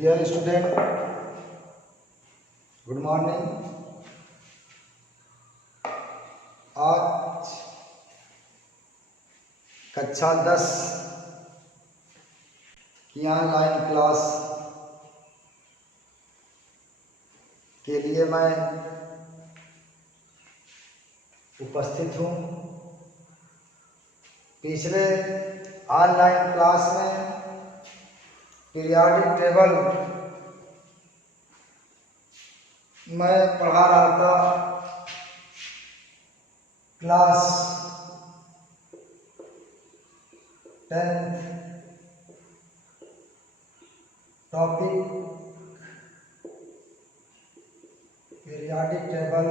Dear student, good morning. आज कक्षा 10 की ऑनलाइन क्लास के लिए मैं उपस्थित हूँ। पिछले ऑनलाइन क्लास में पीरियाडिक टेबल मैं पढ़ा रहा था। Class 10th topic periodic table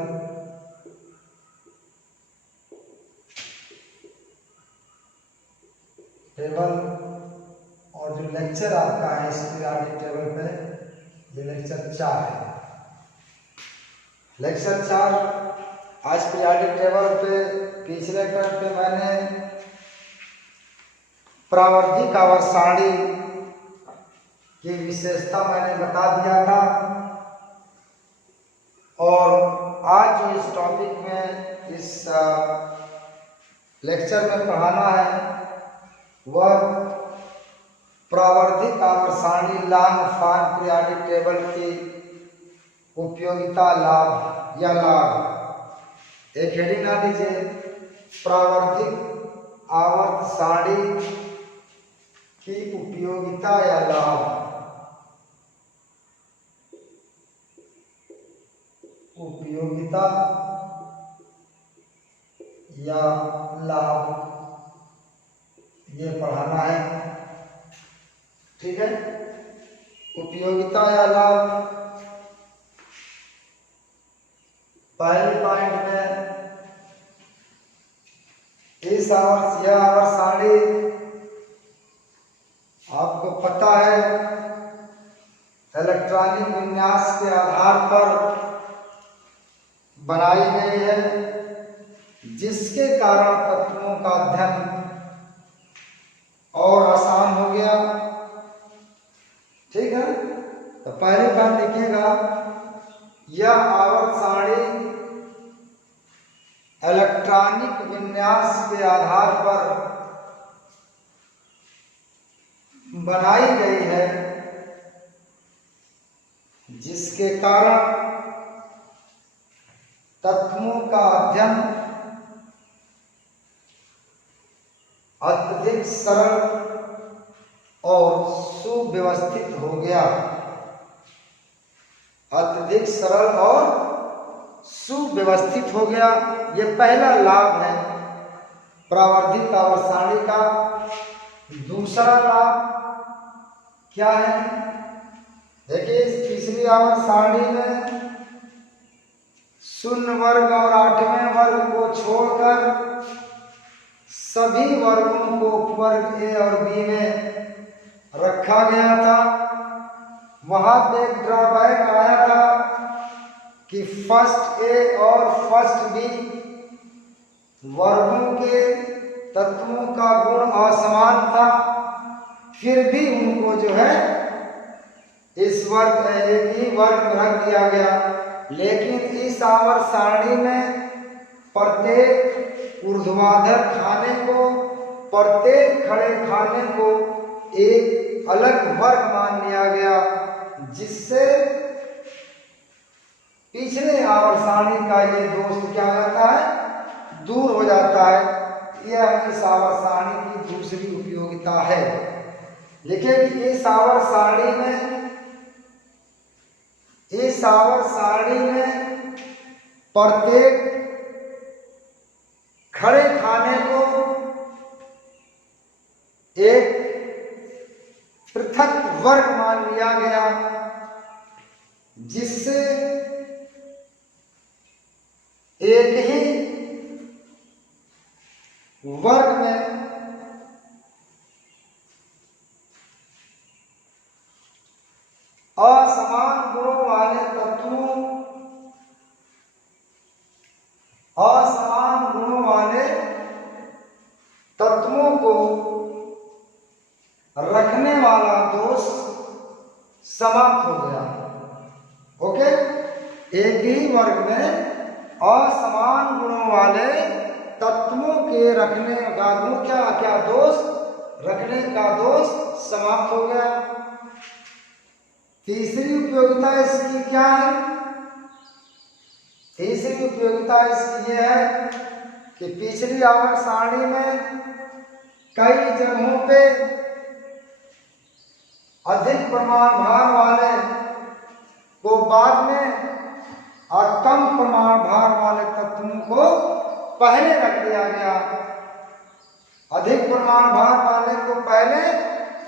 और जो लेक्चर आपका है इस पीरियाडिक टेबल पे, ये लेक्चर 4 है। लेक्चर 4 आज पीरियाडिक टेबल पे पिछले टर्म पे मैंने प्रावर्धिक आवर्त सारणी की विशेषता मैंने बता दिया था, और आज जो इस टॉपिक में इस लेक्चर में पढ़ाना है वह प्रावर्धिक आवर्त सारणी लॉन्ग फॉर्म पीरियाडिक टेबल की उपयोगिता, लाभ या लाभ। एक हेडिंग ना दीजिए, प्रावर्धिक आवर्त सारणी की उपयोगिता या लाभ। उपयोगिता या लाभ ये पढ़ाना है, ठीक है। उपयोगिता या लाभ, पहले पॉइंट में इस आवर्त सारणी आपको पता है इलेक्ट्रॉनिक विन्यास के आधार पर बनाई गई है, जिसके कारण तत्वों का अध्ययन और आसान हो गया, ठीक है। तो पहली बात देखिएगा, यह आवर्त सारणी इलेक्ट्रॉनिक विन्यास के आधार पर बनाई गई है, जिसके कारण तत्वों का अध्ययन अत्यधिक सरल और सुव्यवस्थित हो गया। अत्यधिक सरल और सुव्यवस्थित हो गया, यह पहला लाभ है प्रावर्धिक आवर्त सारणी का। दूसरा लाभ क्या है? देखिए, इस तीसरी आवर्त सारणी में शून्य वर्ग और 8वें वर्ग को छोड़कर सभी वर्गों को उपवर्ग ए और बी में रखा गया था। वहां पे एक ड्रॉबैक आया था कि फर्स्ट ए और फर्स्ट बी वर्गों के तत्वों का गुण असमान था, फिर भी उनको जो है इस वर्ग एक ही वर्ग में रख दिया गया। लेकिन इस आवर्त सारणी में प्रत्येक ऊर्ध्वाधर खाने को, प्रत्येक खड़े खाने को एक अलग वर्ग मान लिया गया, जिससे पिछले आवर्त सारणी का ये दोष क्या हो जाता है, दूर हो जाता है। यह इस आवर्त सारणी की दूसरी उपयोगिता है। देखिए कि इस आवर्त सारणी में प्रत्येक खड़े खाने को एक पृथक वर्ग मान लिया गया, जिससे एक ही वर्ग में असमान गुणों वाले तत्वों को रखने वाला दोष समा एक ही वर्ग में असमान गुणों वाले तत्वों के रखने का गुण क्या दोष, रखने का दोष समाप्त हो गया। तीसरी उपयोगिता इसकी क्या है? तीसरी उपयोगिता इसकी यह है कि पिछली आवर्त सारणी में कई जगहों पे अधिक प्रमाण भार वाले को बाद में और कम प्रमाण भार वाले तत्वों को पहले रख दिया गया। अधिक प्रमाण भार वाले को पहले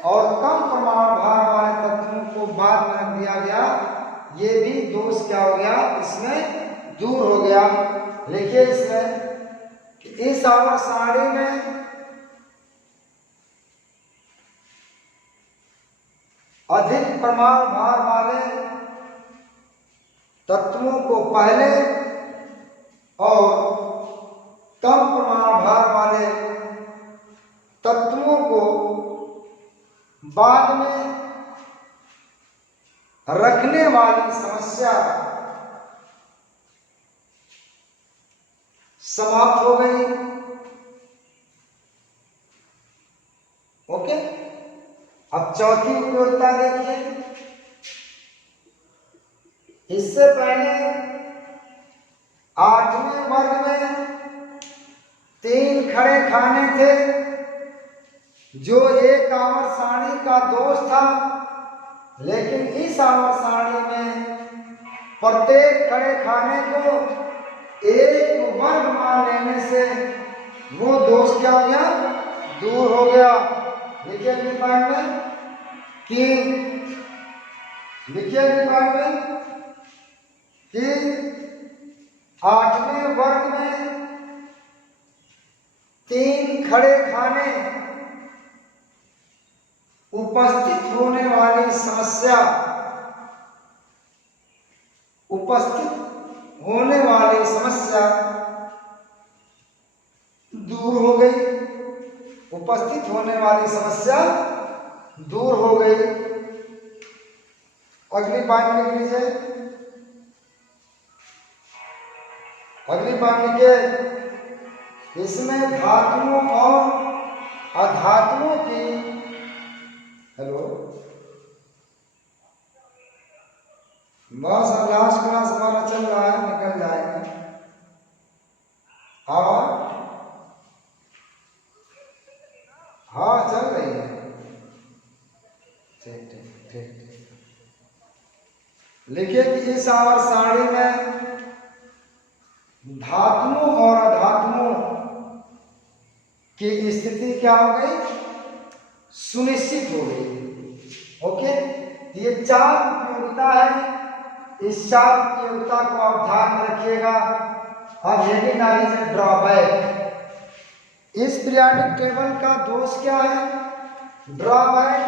और कम प्रमाण भार वाले तत्वों को बाद में रख दिया गया। ये भी दोष क्या हो गया, इसमें दूर हो गया। लिखिए इसमें कि इस आवर्त सारणी में अधिक प्रमाण भार वाले तत्वों को पहले और कम प्रमाण भार वाले तत्वों को बाद में रखने वाली समस्या समाप्त हो गई। ओके, अब चौथी उपयोगिता देखिए। इससे पहले 8वें वर्ग में 3 खड़े खाने थे जो एक आवर्त सारणी का दोष था, लेकिन इस आवर्त सारणी में प्रत्येक खड़े खाने को एक वर्ग मान लेने से वो दोष क्या हो गया, दूर हो गया। लिखिए अपने पॉइंट में कि लिखिए अपने पॉइंट में कि 8वें वर्ग में 3 खड़े खाने उपस्थित होने वाली समस्या, उपस्थित होने वाली समस्या दूर हो गई। उपस्थित होने वाली समस्या दूर हो गई। अगली बात लिख लीजिए। अगली बात लिखिए। इसमें धातुओं और अधातुओं की, हेलो, बस लास्ट क्लास हमारा चल रहा है, निकल जाएंगे। और हाँ चल रही है, ठीक ठीक ठीक। लिखिए कि इस आवर्त सारणी में धातुओं और अधातुओं की स्थिति क्या हो गई, सुनिश्चित हो गई। ओके, ये 4 उपयोगिता है। इस 4 उपयोगिता को आप ध्यान में रखिएगा। अब हेडिंग आ रही है ड्रॉबैक। इस पीरियोडिक टेबल का दोष क्या है, ड्रॉबैक।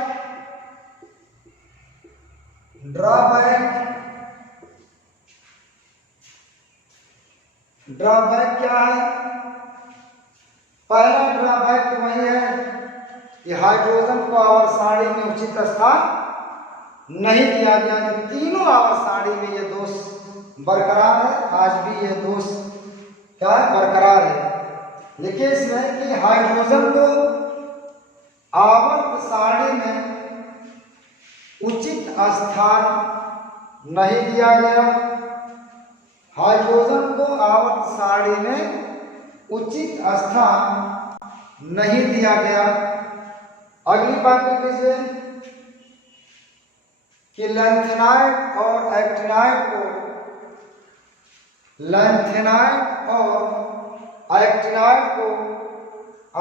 ड्रॉबैक क्या है? पहला ड्रॉबैक तो वही है कि हाइड्रोजन को आवर्त सारणी में उचित स्थान नहीं दिया गया। जो तीनों आवर्त सारणी में ये दोष बरकरार है, आज भी ये दोष क्या है, बरकरार है। लिखिए इसमें कि हाइड्रोजन को आवर्त सारणी में उचित स्थान नहीं दिया गया। हाइड्रोजन को आवर्त सारणी में उचित स्थान नहीं दिया गया। अगली बात लिख लीजिए कि लैंथेनाइड और एक्टिनाइड को, लैंथेनाइड और एक्टिनाइड को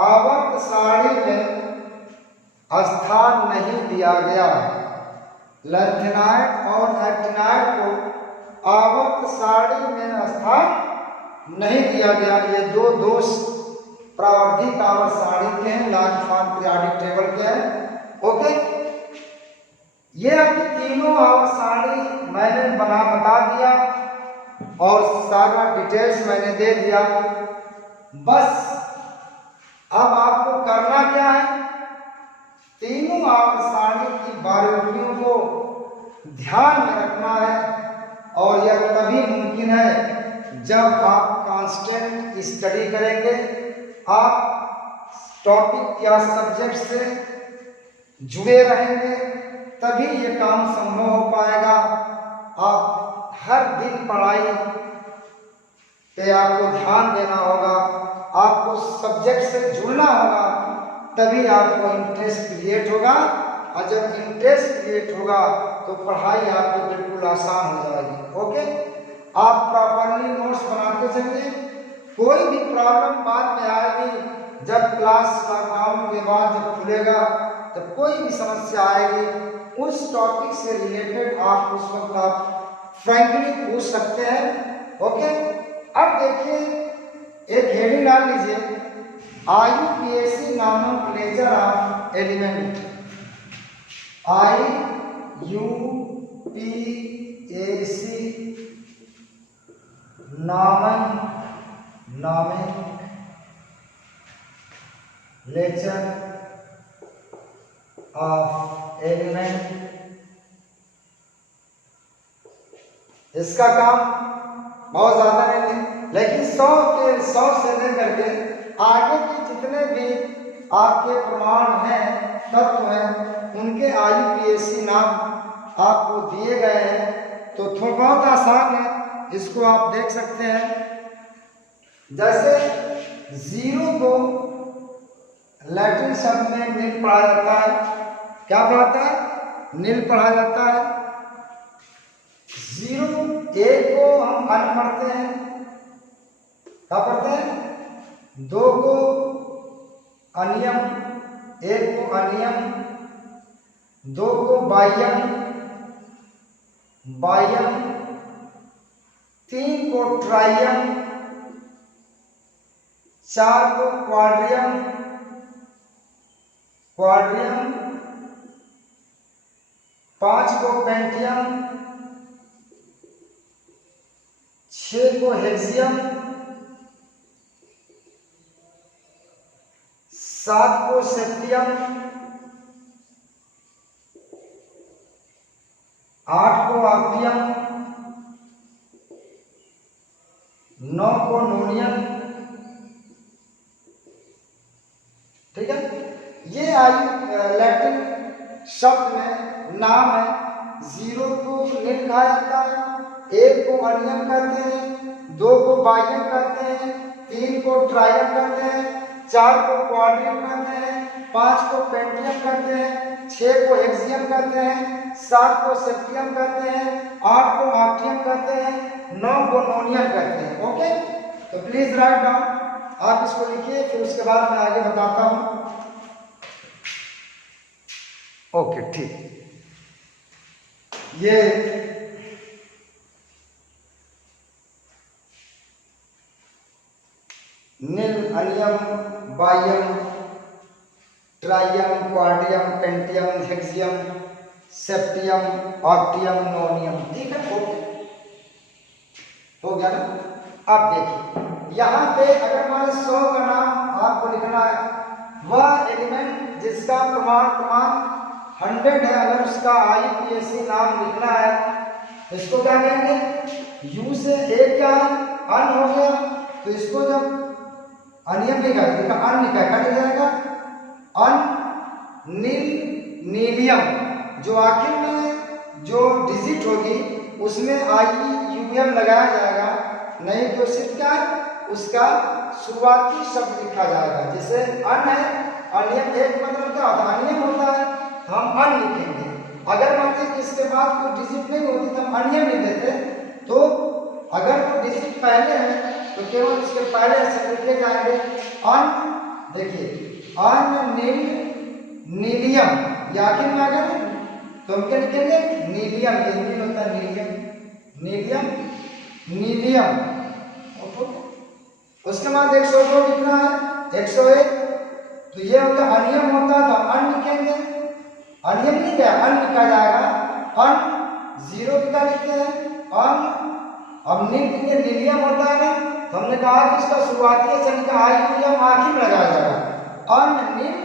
आवर्त सारणी में स्थान नहीं दिया गया। लैंथेनाइड और एक्टिनाइड को आवर्त सारणी में स्थान नहीं दिया गया। ये 2 दोष प्रावर्धिक आवर्त सारणी के हैं, लाइफ पीरियोडिक टेबल के हैं। ओके, ये अभी तीनों आवर्त सारणी मैंने बता दिया और सारा डिटेल्स मैंने दे दिया। बस अब आपको करना क्या है, तीनों आवर्त सारणी की बारीकियों को ध्यान में रखना है और यह तभी मुमकिन है जब आप कांस्टेंट स्टडी करेंगे, आप टॉपिक या सब्जेक्ट से जुड़े रहेंगे, तभी ये काम संभव हो पाएगा। आप हर दिन पढ़ाई पे आपको ध्यान देना होगा, आपको सब्जेक्ट से जुड़ना होगा, तभी आपको इंटरेस्ट क्रिएट होगा, और जब इंटरेस्ट क्रिएट होगा तो पढ़ाई आपको बिल्कुल आसान हो जाएगी। ओके, आप प्रॉपरली नोट्स बनाते चलिए। कोई भी प्रॉब्लम बाद में आएगी, जब क्लास लॉकडाउन के बाद जब खुलेगा, जब कोई भी समस्या आएगी, उस टॉपिक से रिलेटेड आप उस वक्त आप फ्रैंकली पूछ सकते हैं। ओके, अब देखिए एक हेडिंग डाल लीजिए, IUPAC nomenclature of element. IUPAC nomenclature of element. इसका काम बहुत ज्यादा नहीं, लेकिन 100 से लेकर के आगे के जितने भी आपके प्रमाण हैं, तत्व हैं, उनके IUPAC नाम आपको दिए गए हैं। तो थोड़ा बहुत आसान है, इसको आप देख सकते हैं। जैसे जीरो को लैटिन शब्द में नील पढ़ा जाता है। क्या पढ़ाता है? नील पढ़ा जाता है। जीरो, एक को हम अन पढ़ते हैं। क्या पढ़ते हैं? दो को अनियम, एक को अनियम, दो को बाह्यम, तीन को ट्राइयम, चार को क्वाड्रियम, पांच को पेंटियम, 6 को हेक्सियम, 7 को सेप्टियम, 8 को ऑक्टियम, 9 को नोनियम। ठीक है, ये लैटिन शब्द में नाम है। जीरो को नील कहा जाता है, एक को अनियम कहते हैं, दो को बाह्यम कहते हैं, तीन को ट्राइयम कहते हैं, 4 को क्वाड्रियम कहते हैं, 5 को पेंटियम कहते हैं, 6 को हेक्सियम कहते हैं, 7 को सेप्टियम कहते हैं, 8 को ऑक्टियम कहते हैं, 9 को नोनियम कहते हैं। ओके, तो प्लीज राइट डाउन, आप इसको लिखिए, फिर उसके बाद मैं आगे बताता हूं। ओके, ठीक। ये नील, अनियम, बाह्यम, ट्राइयम, क्वाड्रियम, पेंटियम, हेक्सियम, सेप्टियम, ऑक्टियम, नोनियम। ठीक है, ओके, हो गया ना। अब देखिए यहाँ पे अगर मान 100 का नाम आपको लिखना है, वह एलिमेंट जिसका प्रमाण 100 है, अगर उसका IUPAC नाम लिखना है, इसको क्या कहेंगे? यू से एक क्या है? अन हो गया, तो इसको जब अनियम लिखा है, अन लिखा है, कट जाएगा। अन नीलियम, जो आखिर में जो डिजिट होगी उसमें IUM लगाया जाएगा, नहीं तो सिर्फ क्या है? उसका शुरुआती शब्द लिखा जाएगा। जैसे अन है, अनियम एक मतलब क्या होता है? अनियम होता है, हम अन लिखेंगे। अगर मान लीजिए इसके बाद कोई डिजिट नहीं होती तो हम अनियम लिख देते। तो अगर वो डिजिट पहले है तो केवल उसके पहले ऐसे लिखे जाएंगे अन। देखिए अन नीलियम, ये आखिर में आ गया ना, तो हम क्या लिखेंगे? नीलियम, ये नील होता है, नीलियम। उसके बाद 102 लिखना है, 101, तो ये होता है अनियम होता है, तो अन लिखेंगे। अनियम नहीं क्या, अन लिखा जाएगा। अन जीरो क्या लिखते हैं? अन। अब नीलियम होता है ना, तो हमने कहा कि इसका शुरुआती अक्षर का IUM आखिर में लगाया जाएगा। अन नील,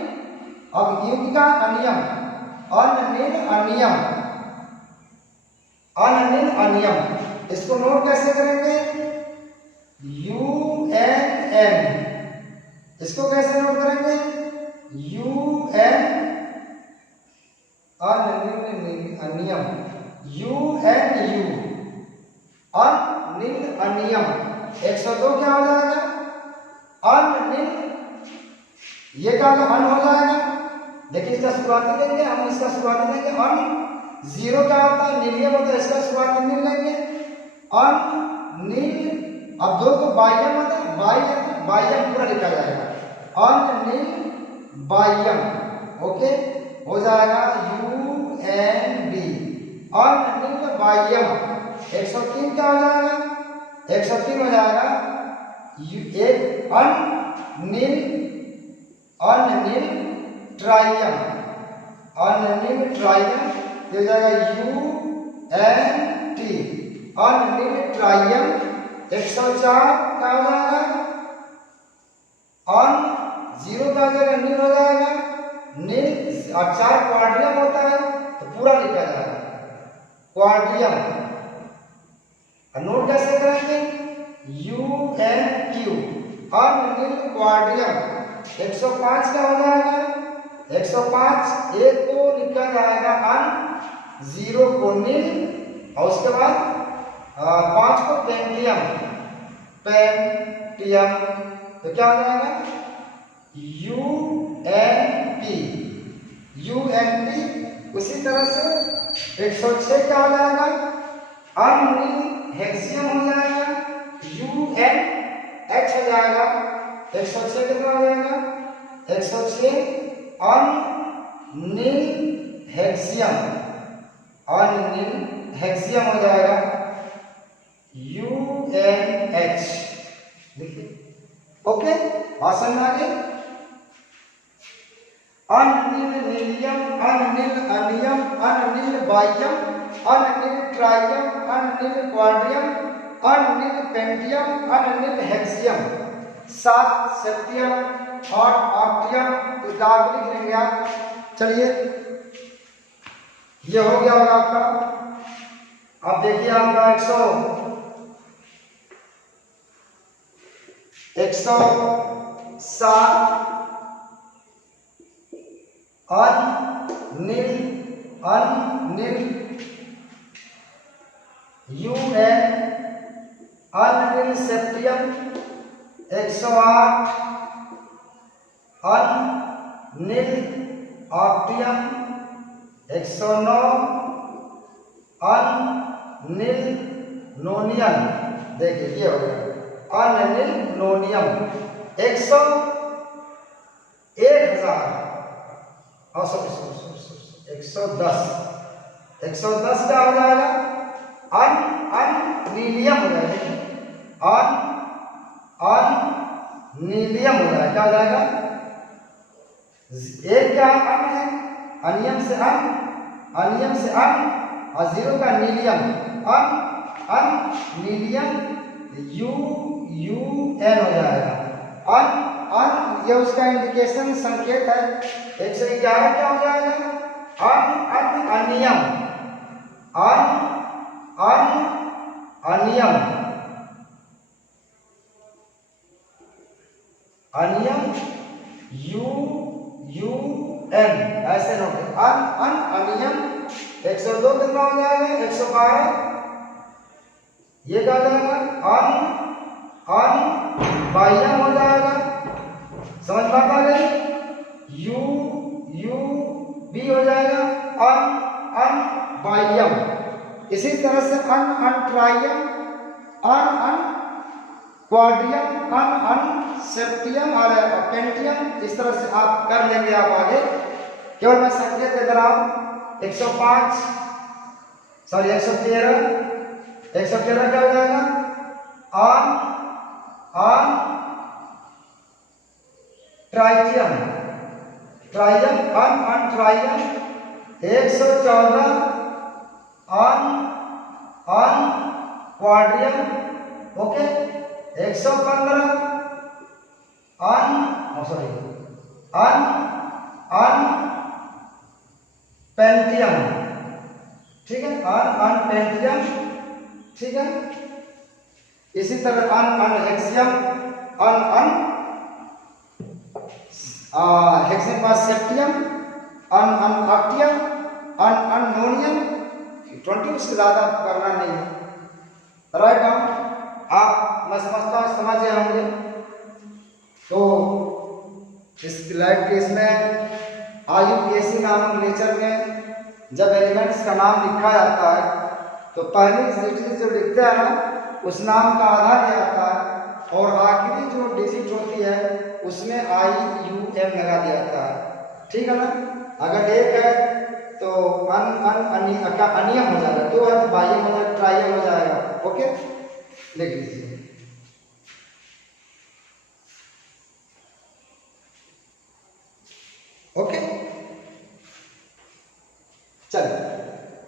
अब यू का अनियम, अन नील अनियम, अन नील अनियम। इसको नोट कैसे करेंगे? UN, इसको कैसे नोट करेंगे? UN अनियम, UNU Anil अनियम। 102 क्या हो जाएगा? अनिल, ये क्या अन हो जाएगा? देखिए इसका शुरुआती लेंगे, हम इसका शुरुआती लेंगे अन। 0 क्या होता है? निलियम होता है, इसका शुरुआती निल लेंगे अन निल। अब 2 को बाह्यम होता है, बाह्यम पूरा लिखा जाएगा अन निल बाह्यम। ओके, हो जाएगा UNB अन निल बाह्यम। 103 क्या हो जाएगा? 103 हो जाएगा एक अनिल अनिल ट्राइयम, अनिल ट्राइयम हो जाएगा UNT अनिल ट्राइयम। 104 क्या हो जाएगा? अन 0 का जगह नील हो जाएगा, नील। और 4 क्वाड्रियम होता है तो पूरा लिखा जाएगा क्वाड्रियम। नोट कैसे करेंगे? UNQ अनिल क्वाड्रियम। 105 क्या हो जाएगा? 105 एक को लिखा जाएगा अन, 0 को नील, और उसके बाद 5 को पेंटियम, पेंटियम। तो क्या हो जाएगा? UNP UNP। उसी तरह से 106 क्या हो जाएगा? अनिल हेक्सियम हो जाएगा, UNH हो जाएगा। 106 कितना हो जाएगा? 106 अनिल हेक्सियम, अनिल हेक्सियम हो जाएगा UNH। देखिए, ओके, भाषण में आगे अनिल नीलियम अनिल अनियम अनिल बाह्यम अनिल ट्राइयम अनिल क्वाड्रियम अनिल पेंटियम अनिल हेक्सियम। 7 सेप्टियम और ऑक्टियम दाग लिख लेंगे आप। चलिए, ये हो गया होगा आपका। अब देखिए आपका 107 अनिल अनिल UN अनिल सेप्टियम। 108 अनिल ऑक्टियम। 109 अनिल नोनियम। देखिए ये हो गया अनिल नोनियम। 1000 110 क्या हो जाएगा? अनिलियम हो जाएगा, अनिलियम हो जाएगा। क्या हो जाएगा? एक क्या अन है, अनियम से अन, अनियम से अन, और 0 का नीलियम, अनिलियम UN हो जाएगा। अन ये उसका इंडिकेशन संकेत है। 111 क्या हो जाएगा? अनियम, अनियम, अनियम UN ऐसे नोट अनियम। 102 कितना हो जाएगा? 112 ये क्या हो जाएगा? बाह्यम हो जाएगा। समझ पाता है? UB हो जाएगा बाह्यम। इसी तरह से ट्राइयम, क्वाड्रियम, सेप्टियम और पेंटियम। इस तरह से आप कर लेंगे आप आगे। केवल मैं संकेत दे रहा हूं। 113 क्या हो जाएगा? ट्राइयम, ट्राइयम, ट्राइयम। 114 क्वाड्रियम। Okay, 115 pentium. ठीक है, पेंटियम। ठीक है। इसी तरह हेक्सियम हेक्सियम पास सेप्टियम ऑक्टियम नोनियम 20 से ज़्यादा करना नहीं है। राइट डाउन आप मैं समझता हूँ समझ गए होंगे। तो इस लाइट के इसमें IUPAC नामक लेक्चर में जब एलिमेंट्स का नाम लिखा जाता है तो पहली डिजिट जो लिखते हैं ना उस नाम का आधा लिया जाता है और आखिरी जो डिजिट होती है उसमें IUM लगा दिया जाता है। ठीक है ना। अगर एक है तो अनियम हो जाएगा, दो है तो बाह्यम हो जाएगा, ट्राइयम हो जाएगा। ओके लिख लीजिए। ओके चलिए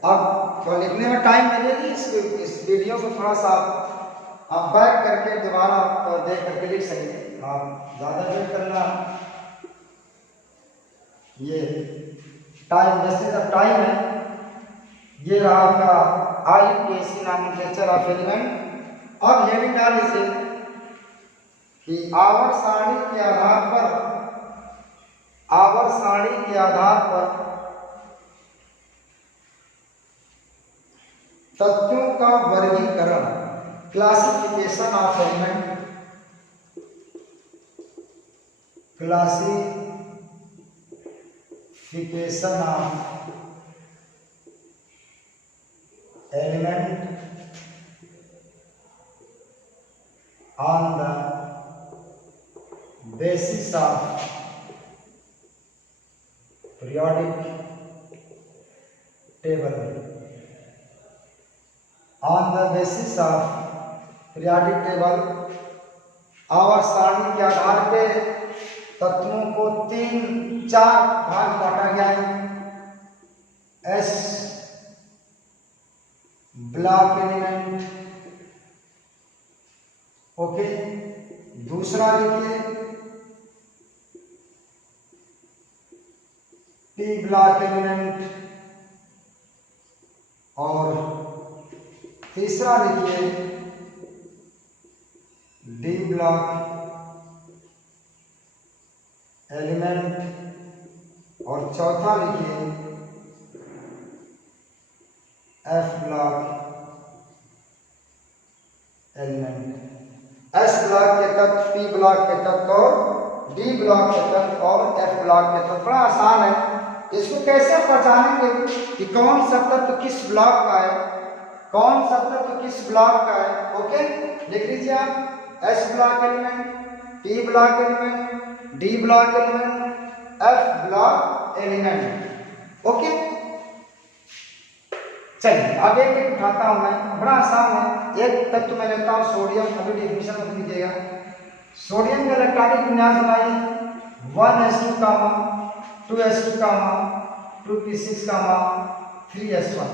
अब तो लिखने में टाइम लगेगी। इस वीडियो को थोड़ा सा आप बैक करके दोबारा देख करके लिख सकेंगे। आप ज़्यादा वेट करना, ये टाइम जैसे जब टाइम है ये रहा आपका IUPAC नामक लेक्चर ऑफ एलिमेंट। अब हेडिंग डाल लीजिए कि आवर्त सारणी के आधार पर तत्वों का वर्गीकरण, classification of element, on the basis of periodic table, आवर्त सारणी के आधार पे तत्वों को 3-4 भाग बांटा गया है। S block element, okay. दूसरा लिखिए P ब्लॉक एलिमेंट और तीसरा लिखिए D ब्लॉक एलिमेंट और चौथा लिखिए F block element. S block के तत्व, P ब्लॉक के तत्व और D ब्लॉक के तत्व और F ब्लॉक के तत्व। बड़ा आसान है। इसको कैसे पहचानेंगे कि कौन सा तत्व किस ब्लॉक का है, कौन सा तत्व किस ब्लॉक का है। ओके लिख लीजिए आप S block element, P block element, D block element, F block element. Okay चलिए अब एक एक उठाता हूं मैं, बड़ा आसान है। एक तत्व मैं लेता हूं सोडियम, अभी डिफिनेशन में लिखिएगा। सोडियम का इलेक्ट्रॉनिक विन्यास बनाइए 1s2 2s2 2p6 3s1।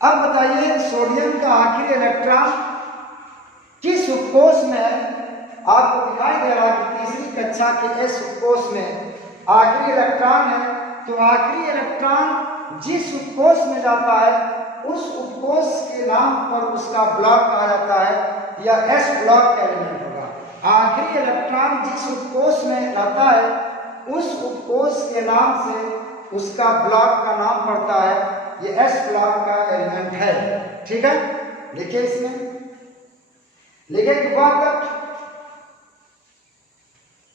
अब बताइए सोडियम का आखिरी इलेक्ट्रॉन किस उपकोष में है। आपको दिखाई दे रहा है कि तीसरी कक्षा के S उपकोष में आखिरी इलेक्ट्रॉन है, तो आखिरी इलेक्ट्रॉन जिस उपकोष में जाता है उस उपकोष के नाम पर उसका ब्लॉक कहा जाता है या S ब्लॉक का एलिमेंट होगा। आखिरी इलेक्ट्रॉन जिस उपकोष में जाता है उस उपकोष के नाम से उसका ब्लॉक का नाम पड़ता है, ये S ब्लॉक का एलिमेंट है। ठीक है लिखिए इसमें, लिखिए वह तत्व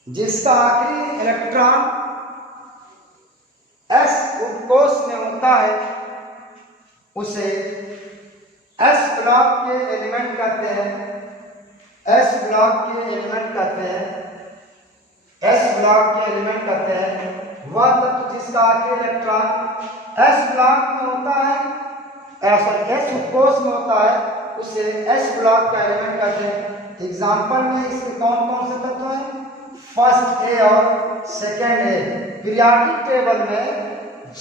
जिसका आखिरी इलेक्ट्रॉन S उपकोष में होता है उसे S ब्लॉक के एलिमेंट कहते हैं। S ब्लॉक के एलिमेंट कहते हैं, S ब्लॉक के एलिमेंट कहते हैं वह तत्व जिसका आखिरी इलेक्ट्रॉन S ब्लॉक में होता है, S उपकोष में होता है, उसे S ब्लॉक का एलिमेंट कहते हैं। एग्जाम्पल में इसमें कौन कौन से तत्व हैं, फर्स्ट A और सेकेंड A। पीरियोडिक टेबल में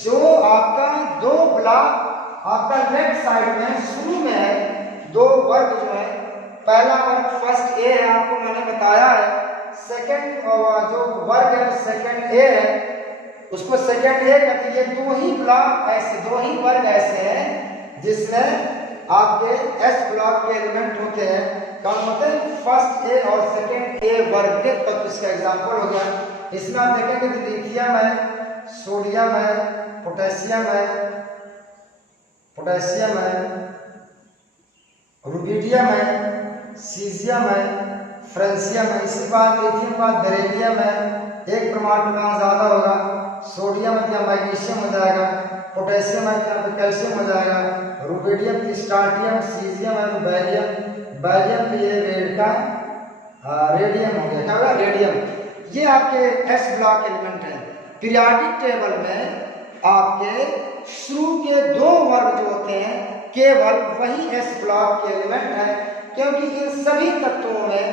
जो आपका दो ब्लॉक आपका लेफ्ट साइड में शुरू में है, दो वर्ग जो है, पहला वर्ग फर्स्ट ए है, आपको मैंने बताया है। सेकंड जो वर्ग है सेकंड ए है, उसको सेकंड ए कहते हैं। दो ही ब्लॉक ऐसे, दो ही वर्ग ऐसे हैं जिसमें आपके एस ब्लॉक के एलिमेंट होते हैं, कौन होते हैं? फर्स्ट ए और सेकेंड ए वर्ग के तत्व। इसका एग्जाम्पल हो गया, इसमें आप देखेंगे तो लिथियम है, सोडियम है, पोटेशियम है, रुबिडियम है, सीजियम है, फ्रेंसियम है। इसी बाद लिथियम के बाद बेरिलियम है, एक परमाणु क्रमांक ज्यादा होगा। सोडियम है तो मैग्नीशियम हो जाएगा, पोटेशियम है तो कैल्शियम हो जाएगा, रुबिडियम तो स्टार्टियम, सीजियम है तो बैरियम तो ये रेड का रेडियम हो गया। क्या होगा? रेडियम। ये आपके एस ब्लॉक एलिमेंट है। पीरियोडिक टेबल में आपके शुरू के दो वर्ग जो होते हैं केवल वही एस ब्लॉक के एलिमेंट है, क्योंकि इन सभी तत्वों में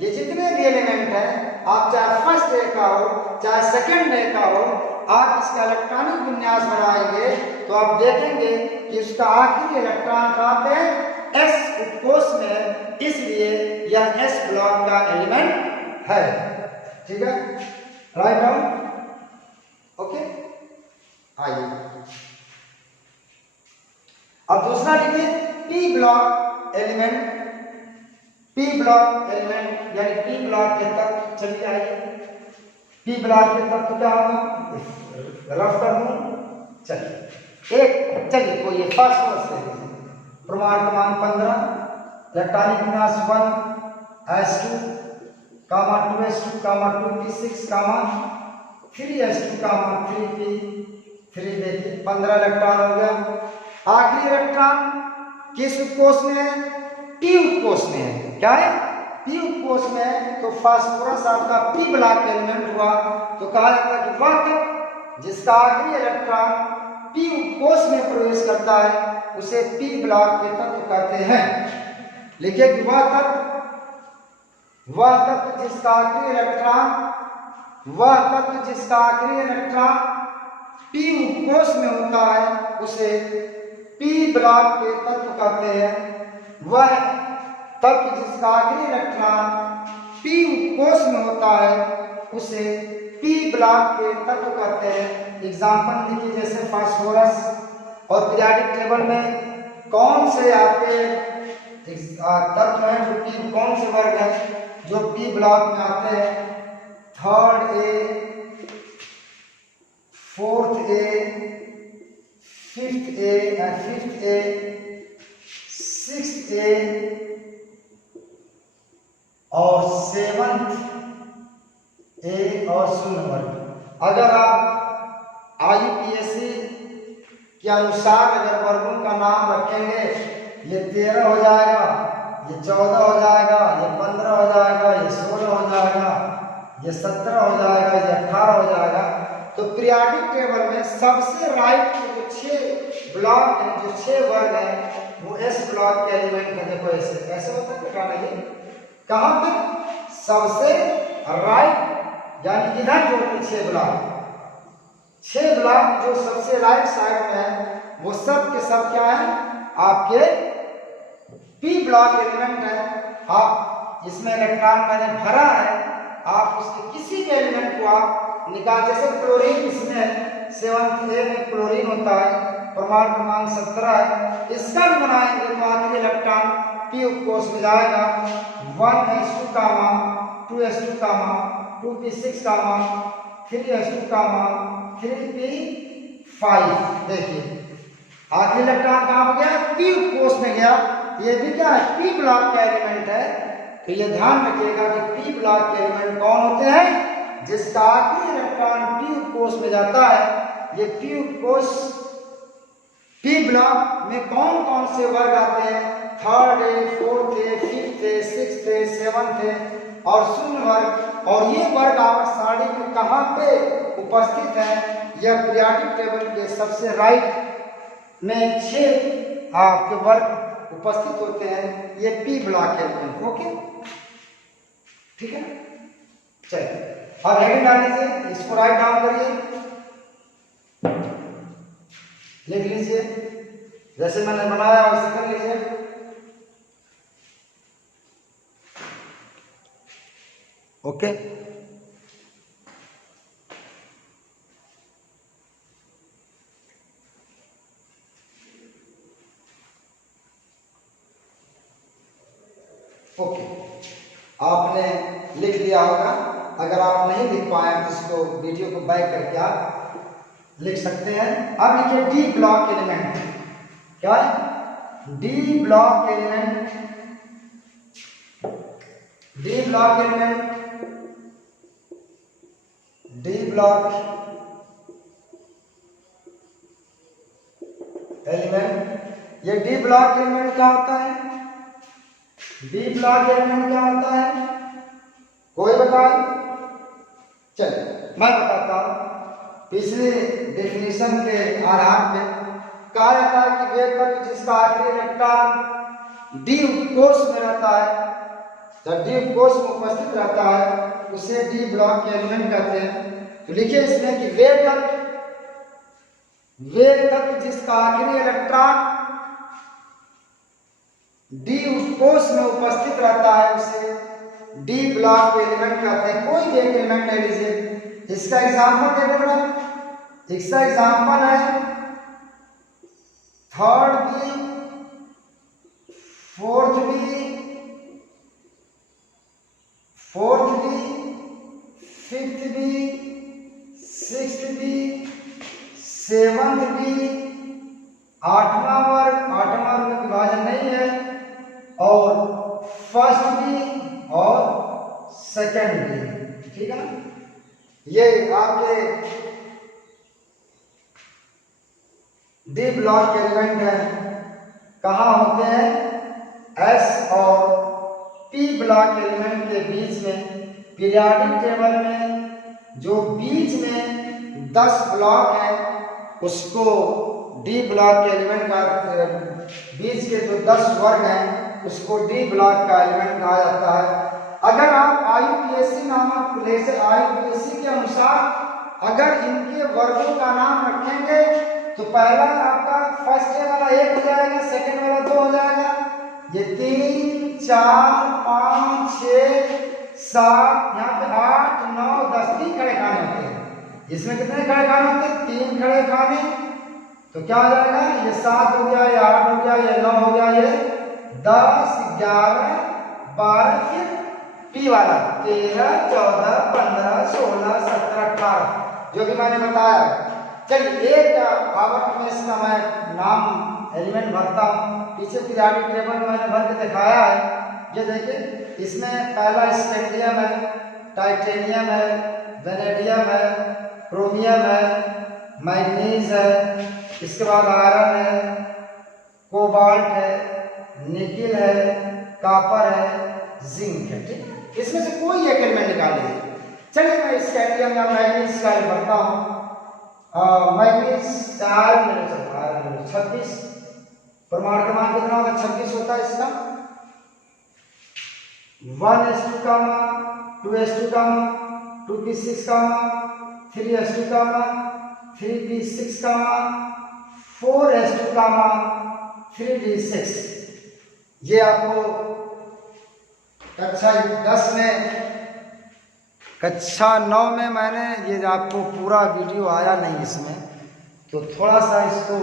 ये जितने भी एलिमेंट हैं, आप चाहे फर्स्ट डे का हो चाहे सेकेंड डे का हो, आप इसका इलेक्ट्रॉनिक विन्यास बनाएंगे तो आप देखेंगे कि उसका आखिरी इलेक्ट्रॉन कहाँ पे है? एस उपकोष में, इसलिए यह एस ब्लॉक का एलिमेंट है। ठीक है, राइट डाउन। ओके, आइए अब दूसरा लिखिए P block element. P block element यानी पी ब्लॉक के तत्व। चलिए आइए, पी ब्लॉक के तत्व क्या होगा? रफ कर दूं। चलिए चलिए कोई फास्फोरस ले लीजिए, परमाणु क्रमांक 15, इलेक्ट्रॉनिक विन्यास 1s2 कामा 2s2 कामा 2p6 कामा 3s2 कामा 3p3। देखिए 15 इलेक्ट्रॉन हो गया। आखिरी इलेक्ट्रॉन किस उपकोष में है? पी उपकोष में है। क्या है? पी उपकोष में है, तो फास्फोरस आपका पी ब्लॉक एलिमेंट हुआ। तो कहा जाता है कि वह तत्व जिसका आखिरी इलेक्ट्रॉन पी उपकोष में प्रवेश करता है उसे पी ब्लॉक के तत्व कहते हैं। लिखिए कि वह तत्व जिसका आखिरी इलेक्ट्रॉन पी उपकोष में होता है उसे पी ब्लॉक के तत्व कहते हैं। वह तत्व जिसका आखिरी इलेक्ट्रॉन पी उपकोष में होता है उसे पी ब्लॉक के तत्व कहते हैं। एग्जाम्पल लिखिए, जैसे फास्फोरस। और पीरियोडिक टेबल में कौन से आपके तत्व हैं जो पी, कौन से वर्ग हैं जो पी ब्लॉक में आते हैं? Third A, fourth A, fifth A, sixth A और सेवंथ ए और शून्य वर्ग। अगर आप IUPAC के अनुसार अगर वर्गों का नाम रखेंगे, ये 13 हो जाएगा, ये 14 हो जाएगा, ये 15 हो जाएगा, ये 16 हो जाएगा, ये 17 हो जाएगा, ये 18 हो जाएगा। तो पीरियोडिक टेबल में सबसे राइट के जो 6 ब्लॉक हैं, जो 6 वर्ग हैं, वो एस ब्लॉक के एलिमेंट है। देखो ऐसे होता है बेटा, नहीं कहां पे? सबसे राइट यानी इधर जो 6 ब्लॉक जो सबसे राइट साइड में है वो सब के सब क्या है? आपके पी ब्लॉक एलिमेंट है। आप इसमें इलेक्ट्रॉन मैंने भरा है, आप उसके किसी भी एलिमेंट को आप निकाल, जैसे क्लोरीन, इसमें 7th ए में क्लोरीन होता है, परमाणु क्रमांक 17 है। इसका भी बनाएंगे तो आखिरी इलेक्ट्रॉन पी उपकोष में जाएगा। 1s2 कामा 2s2 कामा 2p6 कामा 3s2 कामा 3p5। देखिए आखिरी इलेक्ट्रॉन कहाँ हो गया? पी उपकोष में गया। ये भी क्या है? पी ब्लॉक का एलिमेंट है। तो ये ध्यान रखिएगा कि पी ब्लॉक के एलिमेंट कौन होते हैं? जिसका आखिरी इलेक्ट्रॉन पी उपकोष में जाता है। ये पी उपकोष, पी ब्लॉक में कौन कौन से वर्ग आते हैं? Third A, fourth A, fifth A, sixth A, seventh A और शून्य वर्ग। और ये वर्ग आवर्त सारणी में कहाँ पे उपस्थित है? यह पीरियोडिक टेबल के सबसे राइट में 6 आपके वर्ग उपस्थित होते हैं। ये पी ब्लॉक एलिमेंट। ओके, ठीक है। चलिए अब हेडिंग डाल लीजिए, इसको राइट डाउन करिए, लिख लीजिए, जैसे मैंने बनाया वैसे कर लीजिए। ओके, ओके, आपने लिख दिया होगा। अगर आप नहीं लिख पाए तो इसको वीडियो को बैक करके आप लिख सकते हैं। अब लिखिए डी ब्लॉक एलिमेंट। क्या है? D block element. D block element, D block element. ये डी ब्लॉक एलिमेंट क्या होता है? डी ब्लॉक एलिमेंट क्या होता है? कोई बताए? चलिए मैं बताता हूं। पिछले डेफिनेशन के आधार पे कहा जाता है कि वे तत्व जिसका आखिरी इलेक्ट्रॉन डी कोष में रहता है, जब डी कोष में उपस्थित रहता है उसे डी ब्लॉक के एलिमेंट कहते हैं। तो लिखिए इसमें कि वे तत्व जिसका आखिरी इलेक्ट्रॉन डी कोष में उपस्थित रहता है उसे डी ब्लॉक के एलिमेंट कहते हैं। कोई भी एक एलिमेंट ले लीजिए। इसका एग्जांपल दे देना। इसका एग्जांपल है third B, fourth B, fifth B, sixth B, seventh B, आठवां वर्ग में विभाजन नहीं है, और फर्स्ट बी और सेकंड बी। ठीक है ना? ये आपके डी ब्लॉक के एलिमेंट हैं। कहाँ होते हैं? एस और पी ब्लॉक एलिमेंट के बीच में। पीरियोडिक टेबल में जो बीच में 10 ब्लॉक है उसको डी ब्लॉक के एलिमेंट का, बीच के जो 10 वर्ग हैं उसको डी ब्लॉक का एलिमेंट कहा जाता है। अगर आप IUPAC नामक IUPAC के अनुसार अगर इनके वर्गों का नाम रखेंगे तो पहला आपका फर्स्ट वाला 1 हो जाएगा, सेकंड वाला 2 हो जाएगा। ये 3, 4, 5, 6, 7, यहाँ पे 8, 9, 10 3 खड़े खाने होते हैं। इसमें कितने खड़े खाने होते हैं? 3 खड़े खाने। तो क्या हो जाएगा? ये 7 हो गया, ये 8 हो गया, ये 9 हो गया, ये 10, 11, 12, फिर पी वाला 13, 14, 15, 16, 17, 18 जो भी मैंने बताया। चलिए एक आवृत्त में इसका मैं नाम एलिमेंट भरता हूँ। पीछे पीरियोडिक टेबल में मैंने भर के दिखाया है। ये देखिए, इसमें पहला स्कैंडियम है, टाइटेनियम है, वेनेडियम है, क्रोमियम है, मैग्नीज है, इसके बाद आयरन है, कोबाल्ट है, निकिल है, कॉपर है, जिंक है। ठीक, इसमें से कोई एक एलिमेंट निकाल लीजिए। चलिए मैं स्कैंडियम या मैग्नीज का भरता हूँ। मैग्नीज 26 परमाणु क्रमांक कितना होगा? 26 होता है इसका। 1s2 gamma, 2s2 gamma, 2p6 gamma, 3s2 gamma, 3p6 gamma, 4s2 gamma, 3d6। ये आपको कक्षा 10 में, कक्षा 9 में मैंने ये आपको पूरा वीडियो आया नहीं इसमें, तो थोड़ा सा इसको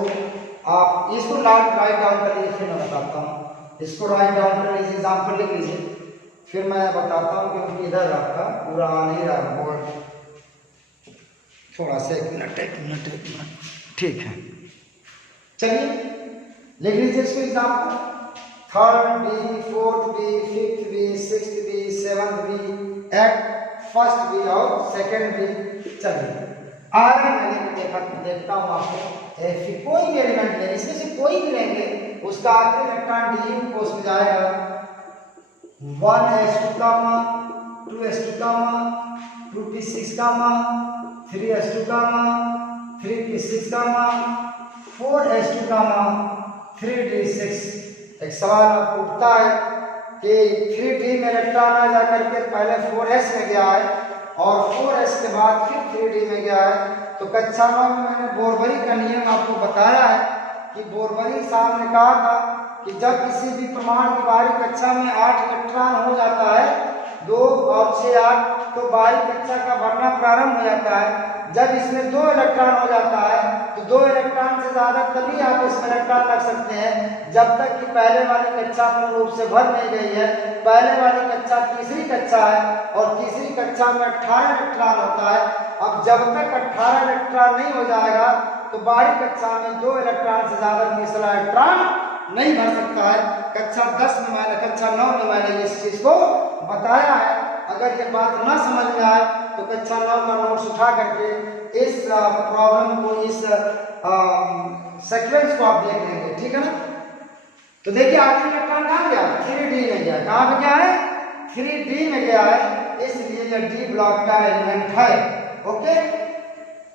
आप इसको राइट डाउन कर लीजिए, फिर मैं बताता हूँ। इसको राइट डाउन कर लीजिए, एग्जाम्पल लिख लीजिए, फिर मैं बताता हूँ। क्योंकि इधर आपका पूरा आ नहीं रहा बोर्ड। थोड़ा सा एक मिनट। ठीक है, चलिए लिख लीजिए इसको example. Third B, fourth B, fifth B, sixth B, seventh B, first B और सेकंड बी। चलिए आयरन मैंने देखता हूँ आपको। कोई भी एलिमेंट ले, इसमें से कोई भी लेंगे उसका आखिरी इलेक्ट्रॉन डी कोष में जाएगा। 1s2 gamma, 2s2 gamma, 2p6 gamma, 3s2 gamma, 3p6 gamma, 4s2 gamma, 3d6। एक सवाल उठता है कि 3d में इलेक्ट्रॉन आ जाकर के पहले 4s में गया है और 4s के बाद फिर 3d में गया है। तो कक्षा 9 में मैंने बोरबरी का नियम आपको बताया है कि बोरबरी साहब ने कहा था कि जब किसी भी परमाणु की बाहरी कक्षा में 8 इलेक्ट्रॉन हो जाता है, 2 और 6 8, तो बाहरी कक्षा का भरना प्रारंभ हो जाता है। जब इसमें 2 इलेक्ट्रॉन हो जाता है तो 2 इलेक्ट्रॉन से ज्यादा तभी आप इसमें इलेक्ट्रॉन रख सकते हैं जब तक कि पहले वाली कक्षा पूर्ण रूप से भर नहीं गई है। पहले वाली कक्षा तीसरी कक्षा है और तीसरी कक्षा में 18 इलेक्ट्रॉन होता है। अब जब तक 18 इलेक्ट्रॉन नहीं हो जाएगा तो बाहरी कक्षा में 2 इलेक्ट्रॉन से ज्यादा तीसरा इलेक्ट्रॉन नहीं भर सकता है। कक्षा 10 में मैंने कक्षा 9 में मैंने इस चीज को बताया है। अगर ये बात ना समझ में आए तो कक्षा 9 का नोट्स उठा करके इस प्रॉब्लम को, इस सीक्वेंस को आप देख लेंगे, ठीक है ना। तो देखिए आखिरी इलेक्ट्रॉन कहाँ गया, 3D में गया। कहाँ पे गया है, 3D में गया है, इसलिए यह डी ब्लॉक का एलिमेंट है। ओके,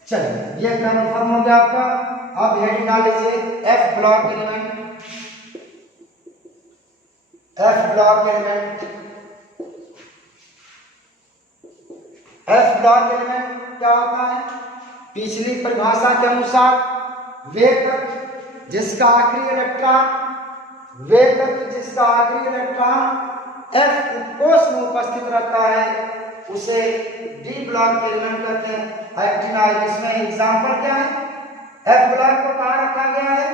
चलिए ये कन्फर्म हो गया आपका। अब हेडिंग डाल लीजिए F block element. F block element, F block element क्या होता है, पिछली परिभाषा के अनुसार वे तत्व जिसका आखिरी इलेक्ट्रॉन, वे तत्व जिसका आखिरी इलेक्ट्रॉन एफ कोष में उपस्थित रहता है उसे डी ब्लॉक एलिमेंट कहते हैं। एक्टिनाइड, इसमें एग्जांपल क्या है, एफ ब्लॉक को कहाँ रखा गया है,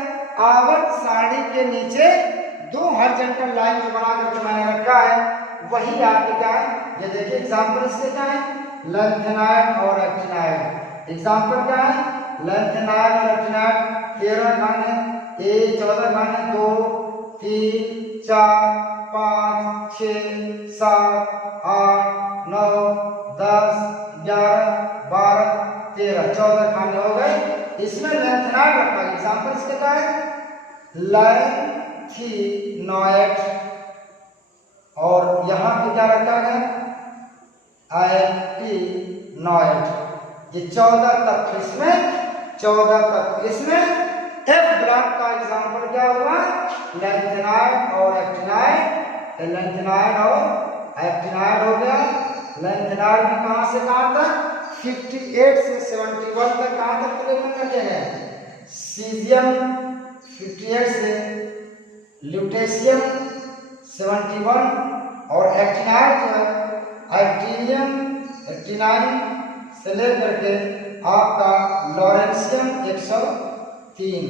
आवर्त सारणी के नीचे 2 हॉरिजॉन्टल लाइन जो बना करके मैंने रखा है वही आपके क्या है। ये देखिए एग्जांपल इसके क्या है, लैंथेनाइड और एक्टिनाइड। एग्जांपल क्या है, लैंथेनाइड और एक्टिनाइड। 13 खाने, 14 खाने, 2 3 4 5 6 7 8 9 10 11 12 13 14 खाने हो गए। इसमें लैंथेनाइड रखा है। एग्जांपल इसके क्या है, लैंथेनाइड। और यहाँ पे क्या रखा है, एक्टिनाइड। ये 14 तत्व, इसमें 14 तत्व। इसमें एफ ब्लॉक का एग्जांपल क्या हुआ, लैंथेनाइड और एक्टिनाइड। लैंथेनाइड और एक्टिनाइड हो गया। लैंथेनाइड भी कहाँ से कहाँ तक, 58 से 71 तक कहाँ तक प्रेरण करते हैं, सीजियम 58 से ल्यूटेशियम 71 और एक्टिनाइड जो है एक्टिनियम 89 से लेकर के आपका लॉरेंशियम 103।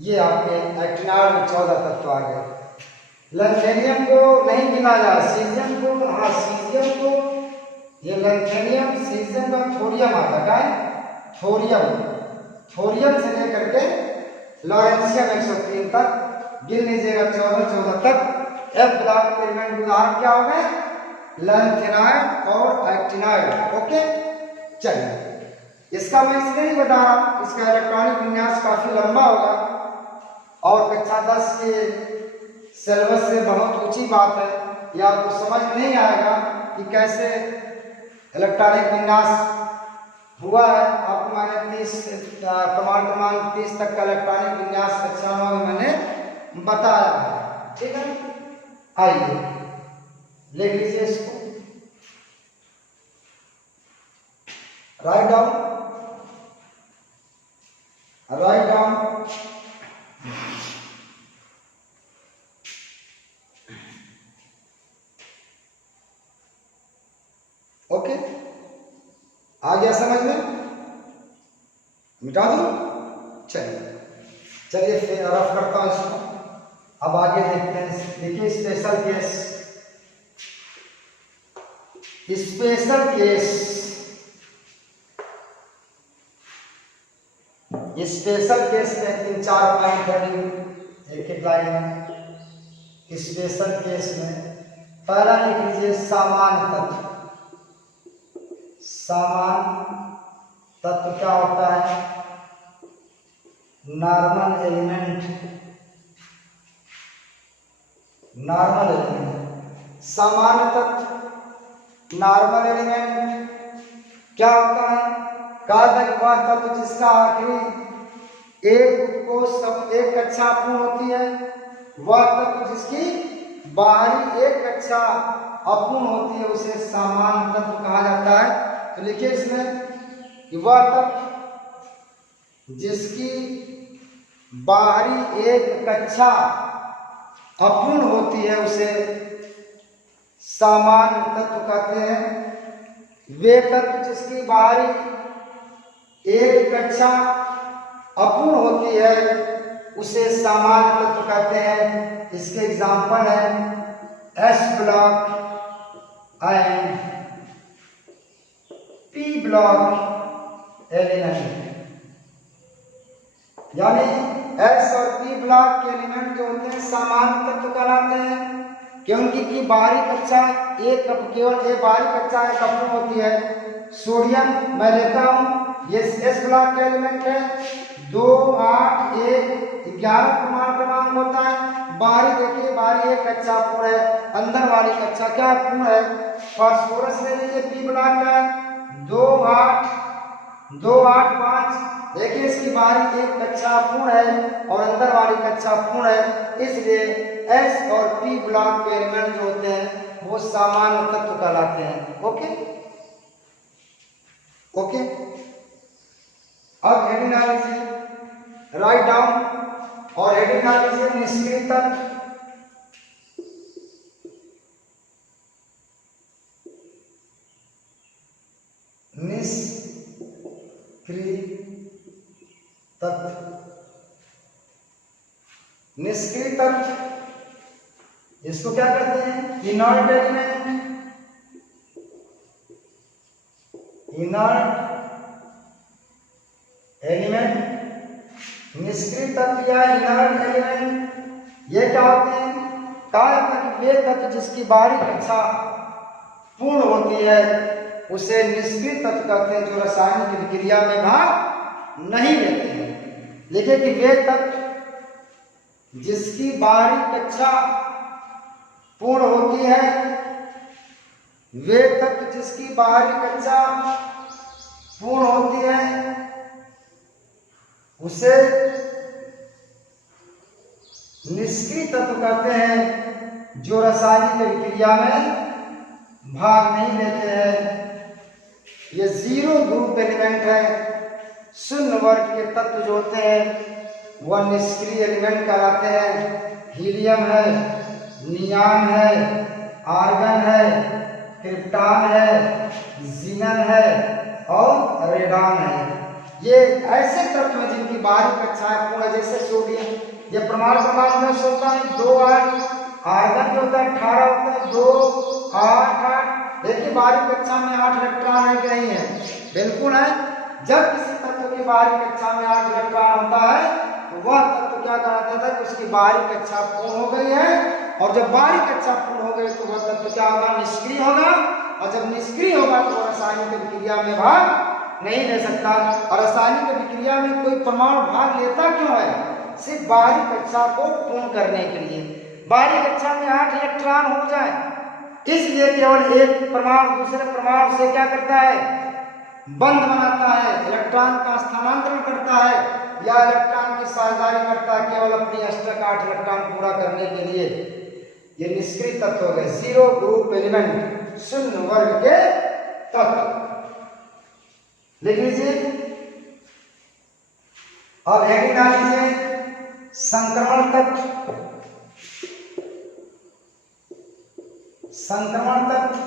ये आपके एक्टिनाइड में 14 तत्व आ गए। लैंथेनियम को नहीं गिना जाए, सीजियम को, हाँ सीजियम को, ये लैंथेनियम सीजियम का थोरियम आता है, थोरियम, थोरियम से लेकर के लॉरेंशियम 103 तक गिन लीजिएगा, 14 तक। एफ ब्लॉक एलिमेंट उदाहरण क्या हो गए, लैंथेनाइड और एक्टिनाइड। ओके, चलिए इसका मैं इसलिए नहीं बता रहा, इसका इलेक्ट्रॉनिक विन्यास काफी लंबा होगा और कक्षा 10 के सिलेबस से बहुत ऊंची बात है। यह आपको समझ नहीं आएगा कि कैसे इलेक्ट्रॉनिक विन्यास हुआ है। आपको मैंने 30 क्रमांक 30 तक का इलेक्ट्रॉनिक विन्यास कक्षा में मैंने बताया है, ठीक है। आइए लिख लीजिए इसको, write down, write down. Okay, आ गया समझ में, मिटा दूं, चलिए चलिए फिर रफ करता हूं इसको। अब आगे देखते हैं, देखिए special case, special case, special case में 3-4 पॉइंट है एक एक लाइन में। स्पेशल केस में पहला लिख लीजिए सामान्य तत्व। सामान्य तत्व क्या होता है, नॉर्मल एलिमेंट, नॉर्मल एलिमेंट। सामान्य तत्व नॉर्मल एलिमेंट क्या होता है, कहा था कि वह तत्व जिसका आखिरी एक कक्षा अपूर्ण होती है, वह तत्व जिसकी बाहरी एक कक्षा अपूर्ण होती है उसे सामान्य तत्व कहा जाता है। तो लिखिए इसमें कि वह तत्व जिसकी बाहरी एक कक्षा अपूर्ण होती है उसे सामान्य तत्व कहते हैं। वे तत्व जिसकी बाहरी एक कक्षा अपूर्ण होती है उसे सामान्य तत्व कहते हैं। इसके एग्जाम्पल है S block and P block element. यानी एस और पी ब्लॉक के एलिमेंट जो होते हैं सामान्य तत्व कहलाते हैं, क्योंकि की बाहरी कक्षा एक केवल एक बाहरी कक्षा एक अपूर्ण होती है। सोडियम मैं लेता हूँ, ये एस ब्लॉक का एलिमेंट है, 2 8 1 11 परमाणु क्रमांक होता है। बाहरी देखिए, बाहरी एक कक्षा पूर्ण है, अंदर वाली कक्षा क्या पूर्ण है। फास्फोरस ले लीजिए, पी ब्लॉक का 2 8 2 8 5, देखिए इसकी बाहरी एक कक्षा पूर्ण है और अंदर वाली कक्षा पूर्ण है, इसलिए एस और पी ब्लॉक के एलिमेंट जो होते हैं वो सामान्य तत्व कहलाते हैं। ओके ओके, अब हेडिंग डाल लीजिए, राइट डाउन, और हेडिंग डाल लीजिए निष्क्रिय तत्व। निष्क्रिय तत्व, निष्क्रिय तत्व इसको क्या कहते हैं? इनर्ट एलिमेंट, इनर्ट एलिमेंट, निष्क्रिय तत्व या इनर्ट एलिमेंट ये क्या होते हैं? कहा जाता है कि वे तत्व जिसकी बाहरी कक्षा पूर्ण होती है उसे निष्क्रिय तत्व कहते हैं, जो रासायनिक विक्रिया में भाग नहीं लेते हैं। देखिए कि वे तत्व जिसकी बाहरी कक्षा पूर्ण होती है, वे तत्व जिसकी बाहरी कक्षा पूर्ण होती है उसे निष्क्रिय तत्व कहते हैं, जो रासायनिक विक्रिया में भाग नहीं लेते हैं। ये जीरो ग्रुप एलिमेंट है। शून्य वर्ग के तत्व जो होते हैं वह निष्क्रिय एलिमेंट कहलाते हैं। हीलियम है, नियान है, आर्गन है, क्रिप्टॉन है, जीनन है और रेडॉन है। ये ऐसे तत्व हैं जिनकी बाहरी कक्षाएं पूर्ण, जैसे सोडियम, ये परमाणु में सोचता है 2 8, आर्गन जो होता है 18 होता है, 2 8 8, देखिए बाहरी कक्षा में 8 इलेक्ट्रॉन है कि नहीं है? बिल्कुल है। जब किसी तत्व की बाहरी कक्षा में 8 इलेक्ट्रॉन होता है तो वह तत्व क्या कहलाता था कि उसकी बाहरी कक्षा पूर्ण हो गई है, और जब बाहरी कक्षा पूर्ण हो गई तो वह तत्व क्या होगा? निष्क्रिय होगा, और जब निष्क्रिय होगा तो वह रासायनिक विक्रिया में भाग नहीं ले सकता। और रासायनिक विक्रिया में कोई परमाणु भाग लेता क्यों है? सिर्फ बाहरी कक्षा को पूर्ण करने के लिए। बाहरी कक्षा में 8 इलेक्ट्रॉन हो जाए, इसलिए केवल एक परमाणु दूसरे परमाणु से क्या करता है? बंध बनाता है, इलेक्ट्रॉन का स्थानांतरण करता है या इलेक्ट्रॉन की साझेदारी करता है, केवल अपनी अष्टक 8 इलेक्ट्रॉन पूरा करने के लिए। ये निष्क्रिय तत्व हो गए, जीरो ग्रुप एलिमेंट, शून्य वर्ग के तत्व। लिख लीजिए। अब हेडिंग डाल लीजिए संक्रमण तत्व, संक्रमण तत्व